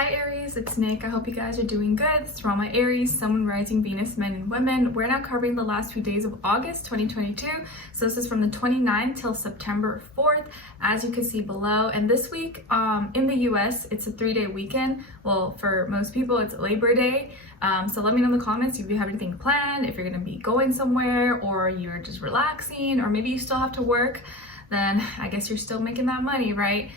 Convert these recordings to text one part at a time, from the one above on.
Hi Aries, it's Nick. I hope you guys are doing good. This is for all my Aries, Sun, Rising, Venus, men and women. We're now covering the last few days of August 2022. So this is from the 29th till September 4th, as you can see below. And this week in the US, it's a 3-day weekend. Well, for most people, it's Labor Day. So let me know in the comments if you have anything planned, if you're going to be going somewhere, or you're just relaxing, or maybe you still have to work. Then I guess you're still making that money, right?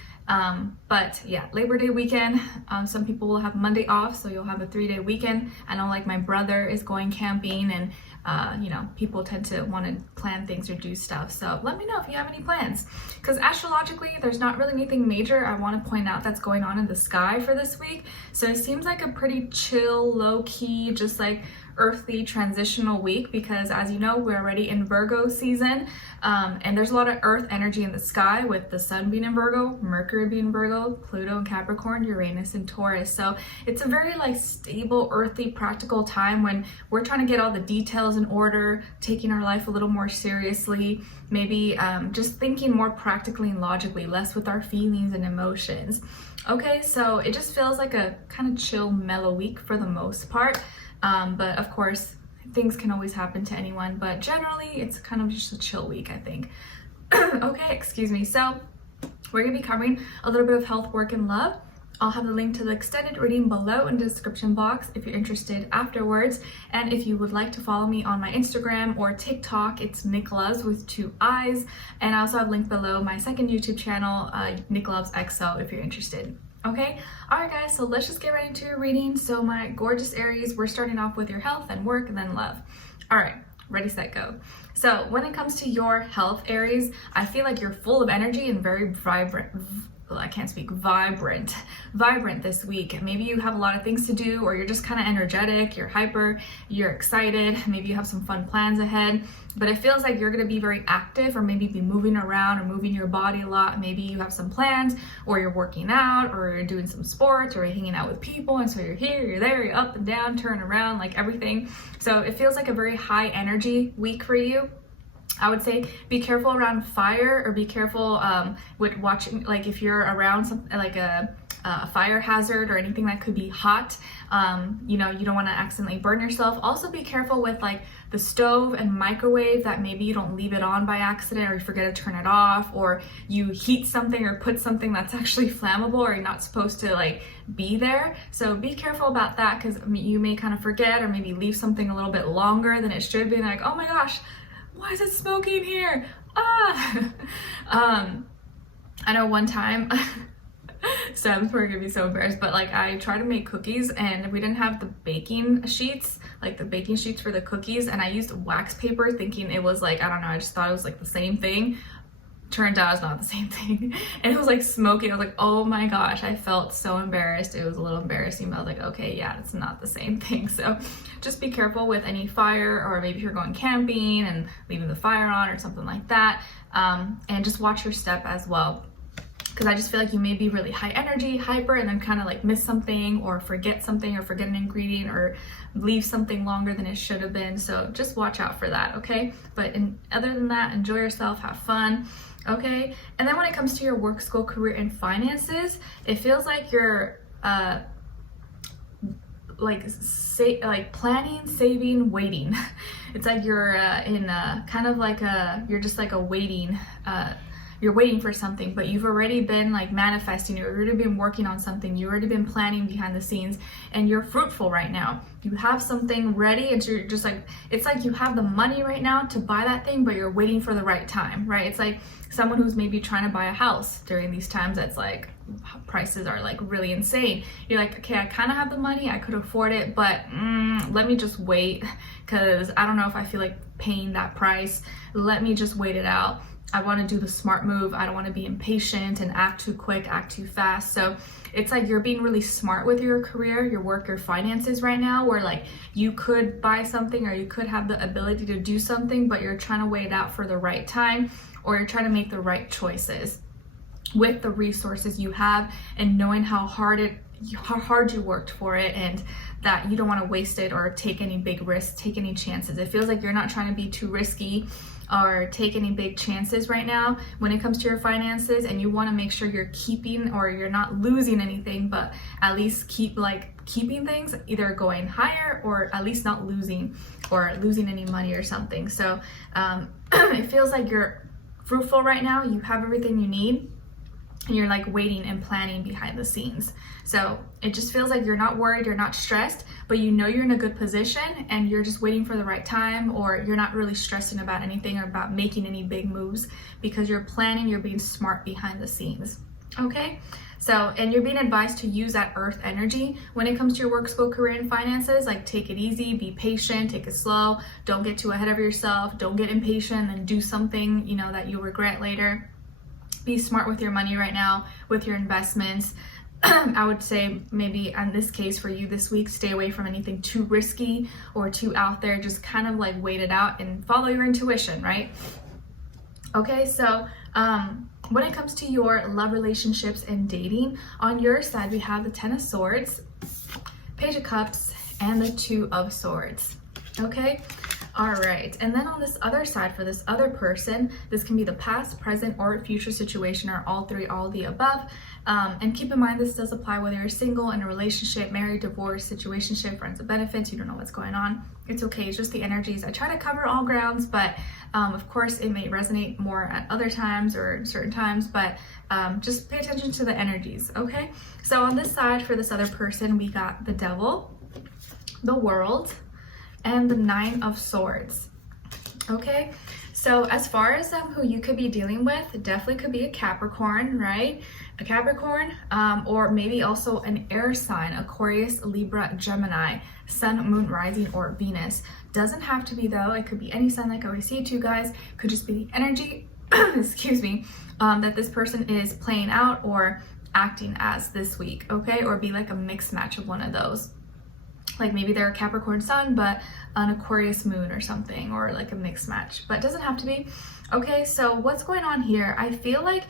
But yeah, Labor Day weekend, some people will have Monday off, so you'll have a 3-day weekend. I know like my brother is going camping and you know, people tend to want to plan things or do stuff. So let me know if you have any plans, because astrologically there's not really anything major I want to point out that's going on in the sky for this week. So it seems like a pretty chill, low-key, just like earthly transitional week, because as you know, we're already in Virgo season, and there's a lot of earth energy in the sky with the sun being in Virgo, Mercury being Virgo, Pluto in Capricorn, Uranus in Taurus. So it's a very like stable, earthy, practical time when we're trying to get all the details in order, taking our life a little more seriously, maybe just thinking more practically and logically, less with our feelings and emotions. Okay, so it just feels like a kind of chill, mellow week for the most part. But of course, things can always happen to anyone, but generally it's kind of just a chill week, I think. Okay, excuse me. So we're gonna be covering a little bit of health, work, and love. I'll have the link to the extended reading below in the description box if you're interested afterwards. And if you would like to follow me on my Instagram or TikTok, it's Nicloves with 2 I's. And I also have linked below my second YouTube channel, Nicloves XO, if you're interested. Okay, all right guys, so let's just get right into your reading. So my gorgeous Aries, we're starting off with your health and work and then love. All right, ready, set, go. So when it comes to your health, Aries, I feel like you're full of energy and very vibrant. I can't speak, vibrant this week. Maybe you have a lot of things to do, or you're just kind of energetic, you're hyper, you're excited, maybe you have some fun plans ahead, but it feels like you're going to be very active, or maybe be moving around or moving your body a lot. Maybe you have some plans, or you're working out, or you're doing some sports, or you're hanging out with people, and so you're here, you're there, you're up and down, turn around, like everything. So it feels like a very high energy week for you. I would say be careful around fire, or be careful with watching, like if you're around something like a fire hazard or anything that could be hot, you know, you don't want to accidentally burn yourself. Also be careful with like the stove and microwave, that maybe you don't leave it on by accident, or you forget to turn it off, or you heat something or put something that's actually flammable or you're not supposed to like be there. So be careful about that, because you may kind of forget, or maybe leave something a little bit longer than it should be, and like, oh my gosh, why is it smoking here? I know one time, so I'm probably gonna be so embarrassed, but like I tried to make cookies and we didn't have the baking sheets, like the baking sheets for the cookies, and I used wax paper thinking it was like, I don't know, I just thought it was like the same thing. Turned out it's not the same thing, and it was like smoky. I was like, oh my gosh, I felt so embarrassed. It was a little embarrassing, but I was like, okay, yeah, it's not the same thing. So just be careful with any fire, or maybe if you're going camping and leaving the fire on or something like that, and just watch your step as well, because I just feel like you may be really high energy, hyper, and then kind of like miss something, or forget something, or forget an ingredient, or leave something longer than it should have been. So just watch out for that, okay? But other than that, enjoy yourself, have fun. Okay, and then when it comes to your work, school, career, and finances, it feels like you're like planning, saving, waiting. It's like you're in kind of like you're just like a waiting. You're waiting for something, but you've already been like manifesting, you've already been working on something, you've already been planning behind the scenes, and you're fruitful right now. You have something ready, and so you're just like, it's like you have the money right now to buy that thing, but you're waiting for the right time, right? It's like someone who's maybe trying to buy a house during these times that's like prices are like really insane. You're like, okay, I kind of have the money, I could afford it, but let me just wait, because I don't know if I feel like paying that price. Let me just wait it out. I want to do the smart move. I don't want to be impatient and act too quick, act too fast. So it's like you're being really smart with your career, your work, your finances right now, where like you could buy something, or you could have the ability to do something, but you're trying to wait it out for the right time, or you're trying to make the right choices with the resources you have, and knowing how hard you worked for it, and that you don't want to waste it or take any big risks, take any chances. It feels like you're not trying to be too risky, or take any big chances right now when it comes to your finances, and you want to make sure you're keeping, or you're not losing anything, but at least keeping things either going higher, or at least not losing any money or something. So it feels like you're fruitful right now. You have everything you need, and you're like waiting and planning behind the scenes. So it just feels like you're not worried, you're not stressed, but you know you're in a good position, and you're just waiting for the right time, or you're not really stressing about anything or about making any big moves, because you're planning, you're being smart behind the scenes. Okay, so, and you're being advised to use that earth energy when it comes to your work, school, career, and finances. Like, take it easy, be patient, take it slow, don't get too ahead of yourself, don't get impatient and do something, you know, that you'll regret later. Be smart with your money right now, with your investments. I would say maybe in this case for you this week, stay away from anything too risky or too out there. Just kind of like wait it out and follow your intuition, right? Okay, so when it comes to your love, relationships, and dating, on your side we have the Ten of Swords, Page of Cups, and the Two of Swords. Okay, all right, and then on this other side, for this other person, this can be the past, present, or future situation, or all three, all the above. And keep in mind, this does apply whether you're single, in a relationship, married, divorced, situationship, friends with benefits, you don't know what's going on. It's okay, it's just the energies. I try to cover all grounds, but of course it may resonate more at other times or certain times, but just pay attention to the energies, okay? So on this side, for this other person, we got the Devil, the World, and the Nine of Swords. Okay, so as far as who you could be dealing with, it definitely could be a Capricorn, right? A Capricorn, or maybe also an air sign, Aquarius, Libra, Gemini, Sun, Moon, Rising, or Venus. Doesn't have to be though, it could be any sign, like I always say to you guys. Could just be the energy, excuse me, that this person is playing out or acting as this week, okay? Or be like a mixed match of one of those. Like maybe they're a Capricorn Sun, but an Aquarius Moon or something, or like a mixed match, but it doesn't have to be. Okay, so what's going on here? I feel like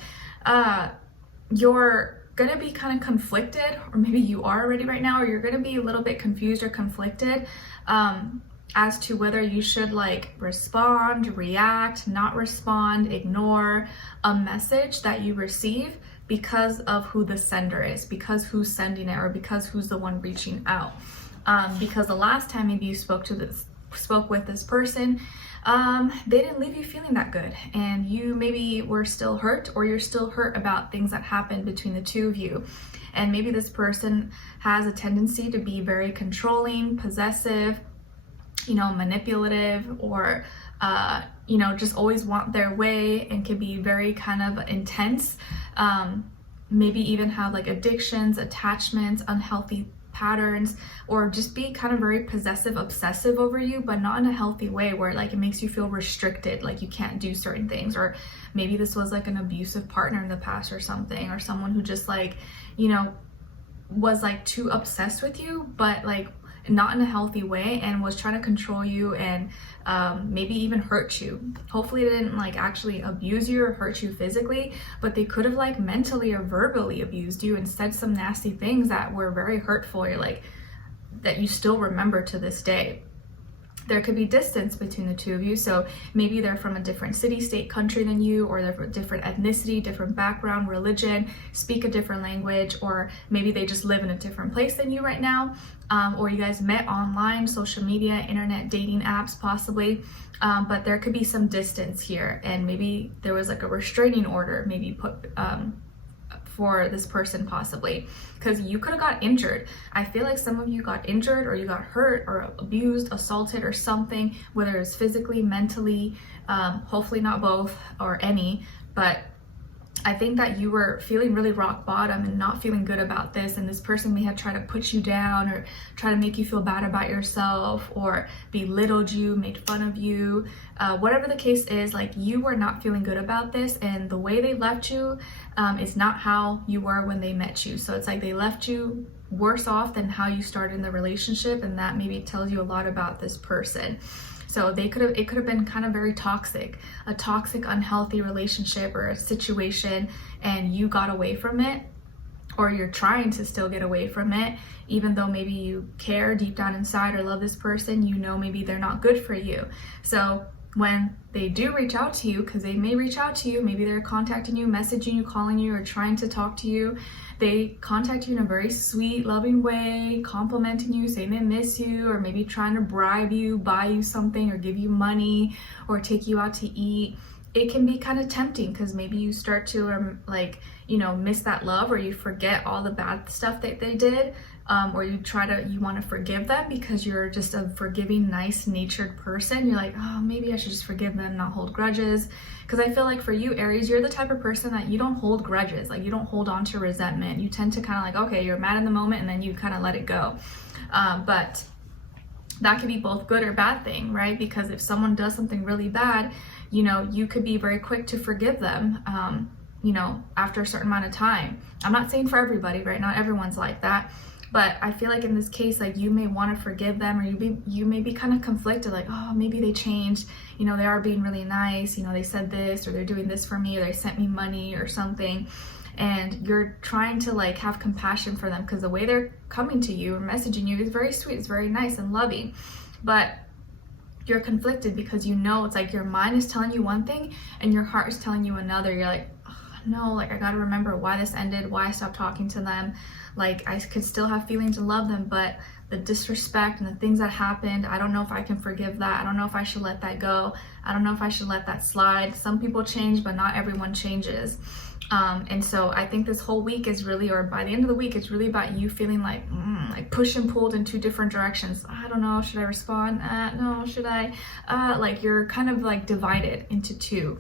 you're gonna be kind of conflicted, or maybe you are already right now, or you're gonna be a little bit confused or conflicted as to whether you should like respond, react, not respond, ignore a message that you receive because of who the sender is, because who's sending it, or because who's the one reaching out. Because the last time maybe you spoke with this person, they didn't leave you feeling that good, and you maybe were still hurt, or you're still hurt about things that happened between the two of you. And maybe this person has a tendency to be very controlling, possessive, you know, manipulative, or you know, just always want their way, and can be very kind of intense. Maybe even have like addictions, attachments, unhealthy patterns, or just be kind of very possessive, obsessive over you, but not in a healthy way, where like it makes you feel restricted, like you can't do certain things. Or maybe this was like an abusive partner in the past or something, or someone who just like, you know, was like too obsessed with you, but like not in a healthy way, and was trying to control you, and maybe even hurt you. Hopefully they didn't like actually abuse you or hurt you physically, but they could have like mentally or verbally abused you and said some nasty things that were very hurtful, or like that you still remember to this day. There could be distance between the two of you, so maybe they're from a different city, state, country than you, or they're from a different ethnicity, different background, religion, speak a different language, or maybe they just live in a different place than you right now, or you guys met online, social media, internet, dating apps possibly, but there could be some distance here, and maybe there was like a restraining order maybe put for this person possibly, because you could have got injured. I feel like some of you got injured, or you got hurt or abused, assaulted, or something, whether it's physically, mentally, hopefully not both or any, but I think that you were feeling really rock bottom and not feeling good about this, and this person may have tried to put you down, or try to make you feel bad about yourself, or belittled you, made fun of you, whatever the case is. Like, you were not feeling good about this, and the way they left you is not how you were when they met you. So it's like they left you worse off than how you started in the relationship, and that maybe tells you a lot about this person. So it could have been kind of very toxic, a toxic, unhealthy relationship or a situation, and you got away from it, or you're trying to still get away from it, even though maybe you care deep down inside or love this person, you know maybe they're not good for you. So when they do reach out to you, because they may reach out to you, maybe they're contacting you, messaging you, calling you, or trying to talk to you, they contact you in a very sweet, loving way, complimenting you, saying they miss you, or maybe trying to bribe you, buy you something, or give you money, or take you out to eat. It can be kind of tempting because maybe you start to miss that love, or you forget all the bad stuff that they did, or you want to forgive them because you're just a forgiving, nice natured person. You're like, oh, maybe I should just forgive them, not hold grudges. Because I feel like for you, Aries, you're the type of person that you don't hold grudges. Like, you don't hold on to resentment. You tend to kind of like, okay, you're mad in the moment, and then you kind of let it go. But that could be both good or bad thing, right? Because if someone does something really bad, you could be very quick to forgive them, after a certain amount of time. I'm not saying for everybody, right? Not everyone's like that. But I feel like in this case, like, you may want to forgive them, or you may be kind of conflicted, like, oh, maybe they changed, they are being really nice, they said this, or they're doing this for me, or they sent me money or something. And you're trying to like have compassion for them because the way they're coming to you or messaging you is very sweet, it's very nice and loving. But you're conflicted because it's like your mind is telling you one thing and your heart is telling you another. You're like, oh, no, like, I gotta remember why this ended, why I stopped talking to them. Like, I could still have feelings and love them, but the disrespect and the things that happened, I don't know if I can forgive that. I don't know if I should let that go. I don't know if I should let that slide. Some people change, but not everyone changes. And so I think this whole week is really, or by the end of the week, it's really about you feeling like pushed and pulled in two different directions. I don't know, should I respond? No, should I? Like, you're kind of like divided into two.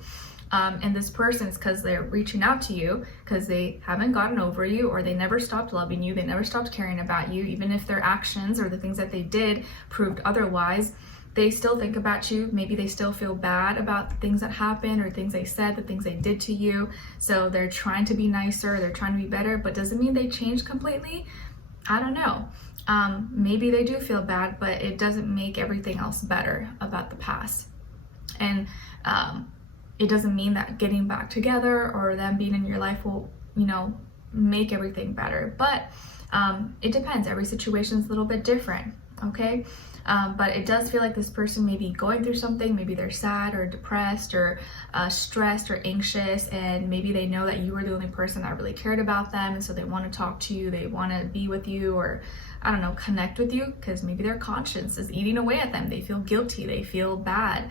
And this person is because they're reaching out to you because they haven't gotten over you, or they never stopped loving you, they never stopped caring about you, even if their actions or the things that they did proved otherwise. They still think about you. Maybe they still feel bad about the things that happened, or things they said, the things they did to you. So they're trying to be nicer, they're trying to be better, but doesn't mean they changed completely. I don't know. Maybe they do feel bad, but it doesn't make everything else better about the past. And it doesn't mean that getting back together or them being in your life will, make everything better. But it depends. Every situation is a little bit different, okay? But it does feel like this person may be going through something. Maybe they're sad or depressed or stressed or anxious, and maybe they know that you were the only person that really cared about them, and so they want to talk to you, they want to be with you, or I don't know, connect with you, because maybe their conscience is eating away at them. They feel guilty, they feel bad.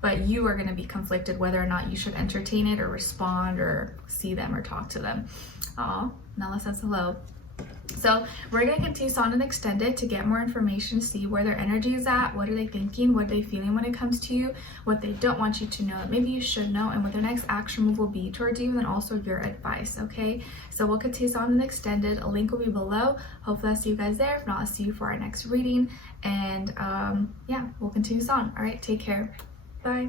But you are going to be conflicted whether or not you should entertain it or respond or see them or talk to them. Aw, now let's say hello. So we're going to continue on and extend it to get more information, see where their energy is at, what are they thinking, what are they feeling when it comes to you, what they don't want you to know that maybe you should know, and what their next action move will be towards you, and then also your advice, okay? So we'll continue on and extend it. A link will be below. Hopefully I'll see you guys there. If not, I'll see you for our next reading. And yeah, we'll continue on. All right, take care. Bye.